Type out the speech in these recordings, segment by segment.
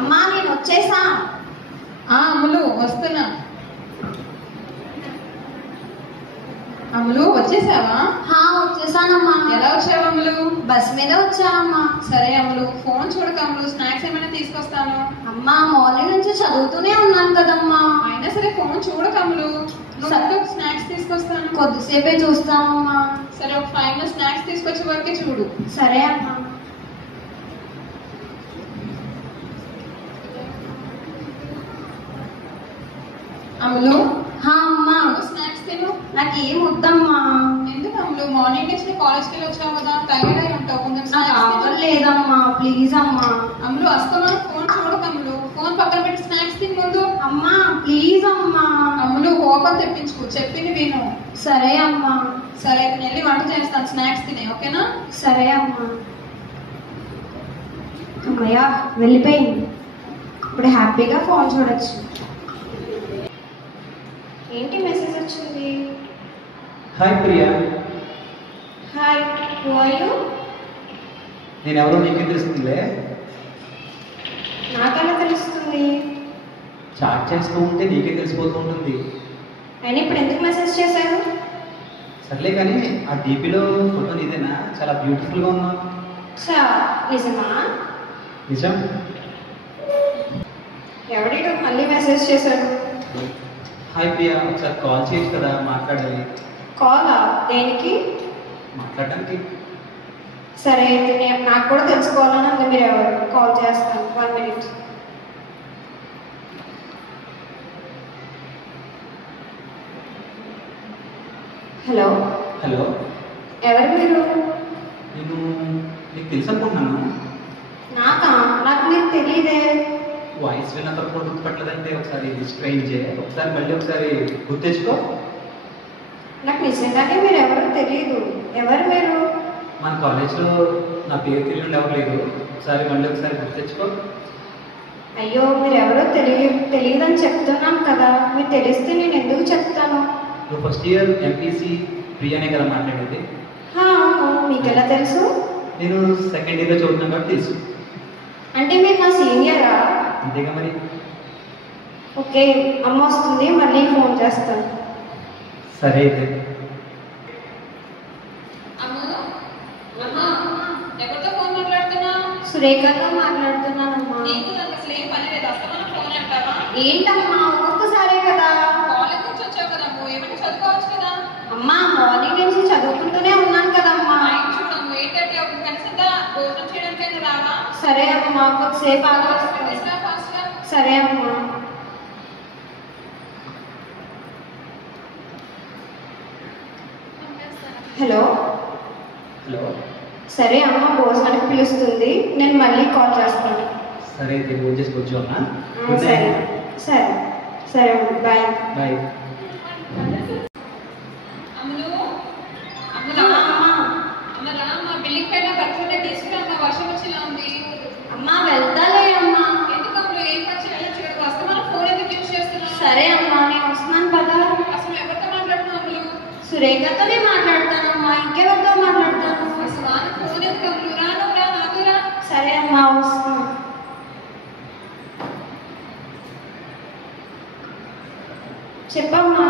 అమ్మా నేను వచ్చేసా. అమ్ములు వస్తున్నా. అమ్ములు వచ్చేసావా? వచ్చేసానమ్మా. ఎలా వచ్చావు అమ్ములు? బస్ మీద వచ్చానమ్మా. సరే అమ్ములు, ఫోన్ చూడక అమ్ములు, స్నాక్స్ ఏమైనా తీసుకొస్తాను. అమ్మా మార్నింగ్ నుంచి చదువుతూనే ఉన్నాను కదమ్మా. అయినా సరే ఫోన్ చూడక అమ్ములు, స్నాక్స్ తీసుకొస్తాను. కొద్దిసేపే చూస్తానమ్మా. సరే ఒక 5 minutes స్నాక్స్ తీసుకొచ్చే వరకే చూడు. సరే అమ్మా. అమ్ములు అమ్మా స్నాక్స్ తిను. నాకు ఏం వద్దమ్మా. ఎందుకు అమ్ములు, మార్నింగ్ నుంచి కాలేజ్కి వెళ్ళి వచ్చావు కదా, టైర్డ్ అయి ఉంటావు, కొంచెం నాకు ఆకలేదమ్మా, ప్లీజ్ అమ్మా. అమ్ములు వస్తామా, ఫోన్ చూడక అమ్ములు, ఫోన్ పక్కన పెట్టి స్నాక్స్ తిని ముందు. అమ్మా ప్లీజ్ అమ్మా. అమ్ములు కోపం తెప్పించుకో, చెప్పింది విను. సరే అమ్మా. సరే నేను వెళ్ళి వంట చేస్తాను, స్నాక్స్ తినే, ఓకేనా? సరే అమ్మా. అమ్మయ్యా వెళ్ళిపోయింది. ఇప్పుడు హ్యాపీగా ఫోన్ చూడొచ్చు. ఏంటి మెసేజ్ వచ్చింది? Hi Priya. Hi, who are you? నేను ఎవరో నీకేం తెలుస్తుందిలే. నాకెలా తెలుస్తుంది? చాట్ చేస్తూ ఉంటే నీకే తెలిసిపోతూ ఉంటుంది. అయినా ఇప్పుడు ఎందుకు మెసేజ్ చేశారు? సర్లే కానీ ఆ డీపీలో ఫోటో నీదేనా? చాలా బ్యూటిఫుల్గా ఉన్నావు. నిజమా? నిజం. ఎవడికి మళ్ళీ మెసేజ్ చేశారు? హాయ్ ప్రియా, ఒకసారి కాల్ చేయొచ్చు కదా, మాట్లాడాలి. కాలా? దేనికి? మాట్లాడడానికి. సరే అయితే నాకు కూడా తెలుసుకోవాలని ఉంది, మీరు ఎవరు? కాల్ చేస్తాను, 1 minute. హలో. హలో, ఎవరు మీరు? నేను నీకు తెలుసు అనుకుంటున్నాను. నాకు మీరు తెలియదే. వాయిస్ విన్న తర్వాత కూడా గుర్తుపట్టలేదంటే ఒకసారి స్ట్రెయిన్ చేయ, మళ్ళీ ఒకసారి గుర్తు తెచ్చుకో. నాకు నిజంగానే మీరు ఎవరు తెలియదు. ఎవరు మీరు? మన కాలేజ్లో నా పేరు తెలియదు ఎవరు లేదు. మళ్ళీ ఒకసారి గుర్తు తెచ్చుకో. అయ్యో మీరు ఎవరో తెలియదని చెప్తున్నాను కదా, మీరు తెలిస్తే నేను ఎందుకు చెప్తాను? నువ్వు ఫస్ట్ ఇయర్ ఎంపీసీ ప్రియానే కదా మాట్లాడేది? మీకు ఎలా తెలుసు? నేను సెకండ్ ఇయర్లో చదువుతున్నాను కాబట్టి తెలుసు. అంటే మీరు నా సీనియరా? అంతేగా మరి. ఓకే, అమ్మ వస్తుంది, మళ్ళీ ఫోన్ చేస్తాను. సరే అయితే. ఎవరితో ఫోన్ మాట్లాడుతున్నా? సురేఖతో మాట్లాడుతున్నానమ్మా. నీకు నాకు అసలు ఏం పని లేదు, అస్తమానం ఫోన్ అంటావా? ఏంటమ్మా ఒక్కొక్కసారే కదా. కాలేజ్ నుంచి వచ్చావు కదా, ఏమైనా చదువుకోవచ్చు కదా. అమ్మా మార్నింగ్ నుంచి చదువుకుంటూనే ఉన్నాను కదమ్మా. చూడమ్మ 8:30 అవుతుంది, కనీసం భోజనం చేయడానికైనా రావా? సరే అమ్మా, కొద్దిసేపు ఆగొస్తాను. సరే అమ్మా. హలో. హలో. సరే అమ్మ భోజనానికి పిలుస్తుంది, నేను మళ్ళీ కాల్ చేస్తాను. సరే అయితే ఫోన్ చేసుకోవచ్చు అమ్మా. సరే సరే సరే బాయ్. బాయ్. బిల్డింగ్ పైన ఖర్చు తీసుకురా, వర్షం వచ్చేలా ఉంది. అమ్మా వెళ్తాలే అమ్మా. ఎందుకు అప్పుడు ఏం ఖర్చు వెళ్ళచ్చు కదా, వస్తామని ఫోన్ ఎందుకు యూజ్ చేస్తున్నావు? సరే అమ్మా నేను వస్తున్నాను పదా. అసలు ఎవరితో మాట్లాడుతున్నావు అమ్ములు? సురేఖతోనే మాట్లాడతానమ్మా, ఇంకెవరితో మాట్లాడతాను? అసలు నాన్న ఫోన్ ఎందుకు అమ్ములు? రా నువ్వు రా, నాకు రా. సరే అమ్మా వస్తున్నా. చెప్పమ్మా.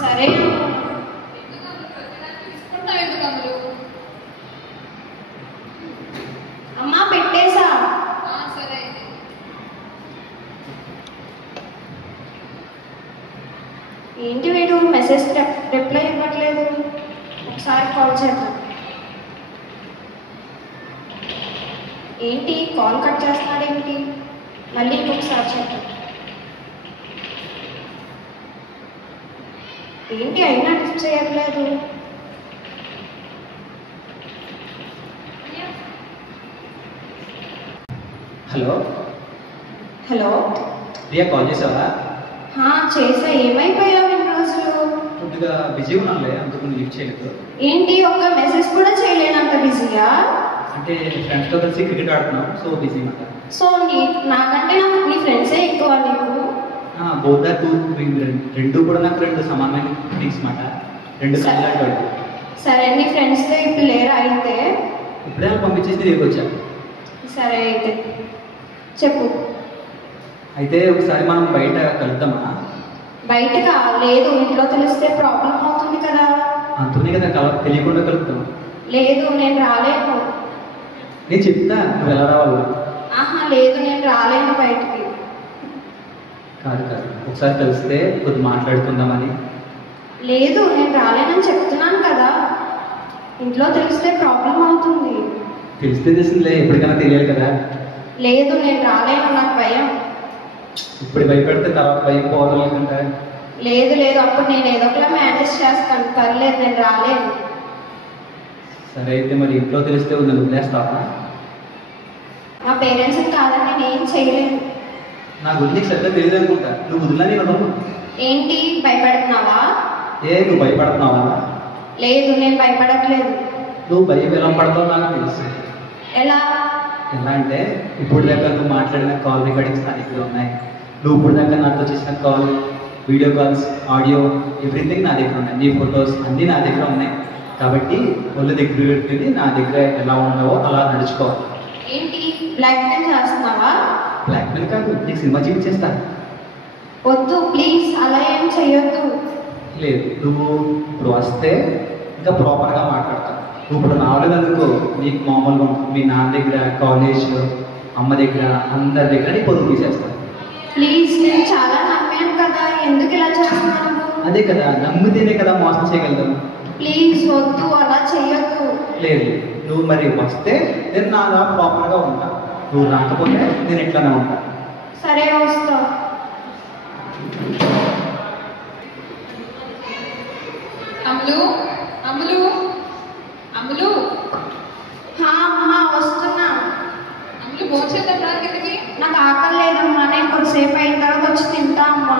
సరే అమ్మా పెట్టేసా. సరే అయితే. ఏంటి వీడు మెసేజ్ రిప్లై ఇవ్వట్లేదు, ఒకసారి కాల్ చేద్దాం. ఏంటి కాల్ కట్ చేస్తున్నాడేంటి? మళ్ళీ ఇంకొకసారి చేద్దాం. ఏంటి అయినా లిఫ్ట్ చేయట్లేదు? హలో. హలో ప్రియా, కాల్ చేసావా? చేసా. ఏమైపోయావు ఇన్ని రోజులు? కొద్దిగా బిజీగా ఉన్నానులే, అందుకు లిఫ్ట్ చేయలేదు. ఏంటి ఒక్క మెసేజ్ కూడా చేయలేనంత బిజీయా? అంటే ఫ్రెండ్స్తో కలిసి క్రికెట్ ఆడుతున్నాం, సో బిజీ మాట. సో నాకంటే నీ ఫ్రెండ్సే ఎక్కువ నీకు? Both are two. రెండు కూడా నాకు 2 సమానమైన థింగ్స్ మాట, 2 కళ్ళాంటి. సరే నీ ఫ్రెండ్స్తో ఇప్పుడు లేరా అయితే? ఇప్పుడే పంపించేసి తిరిగి వచ్చా. సరే అయితే చెప్పు. అయితే ఒకసారి మనం బయట కలుద్దామా? బయటకా? లేదు, ఇంట్లో తెలిస్తే ప్రాబ్లం అవుతుంది కదా. అంతనే కదా తెలియకుండా కలుద్దాం. లేదు, నేను రాలేను. నేను చెప్తా నువ్వు ఎలా రావాలి. ఆహా, లేదు, నేను రాలేను బయటికి. కాదు కాదు, ఒకసారి కలిస్తే కొద్ది మాట్లాడుకుందామని. లేదు, నేను రాలేనని చెప్తున్నాను కదా. ఇంట్లో తెలిస్తే ప్రాబ్లం అవుతుంది. తెలిస్తే తెలిసిందిలే, ఎప్పటికైనా తెలియాలి కదా. లేదు, నేను రాలేను, నాకు భయం. ఇప్పుడు భయపెడితే తర్వాత భయం పోవాలంటే. లేదు లేదు, అప్పుడు నేను ఏదో ఒకలా మేనేజ్ చేస్తాను. పర్లేదు, నేను రాలేను. సరే అయితే మరి ఇంట్లో తెలిస్తే నన్ను వదిలేస్తావా? మా పేరెంట్స్ని కాదని నేను చేయలేను. నా గురించి నీకు సరిగ్గా తెలియదు అనుకుంటా. నువ్వు వదిలా నేను వదలను. ఏంటి, భయపడుతున్నావా? నువ్వు భయపడుతున్నావా? లేదు, నేను భయపడట్లేదు. నువ్వు భయం ఎలా పడతావు నాకు తెలుసు. ఎలా? ఎలా అంటే ఇప్పుడు దాకా నువ్వు మాట్లాడిన కాల్ రికార్డింగ్స్ నా దగ్గర ఉన్నాయి. నువ్వు ఇప్పుడు దాకా నాతో చేసిన call, video calls, audio, everything నా దగ్గర ఉన్నాయి. నీ ఫొటోస్ అన్నీ నా దగ్గర ఉన్నాయి. కాబట్టి ఒళ్ళు దగ్గర పెట్టుకుని నా దగ్గర ఎలా ఉన్నావో అలా నడుచుకోవాలి. ఏంటి, బ్లాక్మెయిల్ చేస్తున్నావా? బ్లాక్మెయిల్ కాదు, నీకు సినిమా చూపించేస్తాను. వద్దు ప్లీజ్, అలా ఏం చెయ్యొద్దు. లేదు, నువ్వు ఇప్పుడు వస్తే ఇంకా ప్రాపర్గా మాట్లాడతాను. నువ్వు ఇప్పుడు రాలేదనుకో నీకు మామూలుగా ఉంటుంది. మీ నాన్న దగ్గర, కాలేజ్లో, అమ్మ దగ్గర, అందరి దగ్గర నీ పొరుగు తీసేస్తాను. ప్లీజ్, నేను చాలా నమ్మాను కదా, ఎందుకు ఇలా చేస్తున్నాను? అదే కదా, నమ్మితేనే కదా మోసం చేయగలుగుతాను. ప్లీజ్ వద్దు, అలా చెయ్యొద్దు. లేదు, నువ్వు మరి వస్తే నేను నా ప్రాపర్గా ఉంటా. నువ్వు రాకపోతే నేను ఇట్లానే ఉంటా. సరే, వస్తా. అమ్ములు, అమ్ములు, అమ్ములు, అమ్మా వస్తున్నా. అమ్ములు భోజనం కిందకి. నాకు ఆకలి లేదమ్మా, నేను కొద్దిసేపు అయిన తర్వాత వచ్చి తింటా అమ్మా.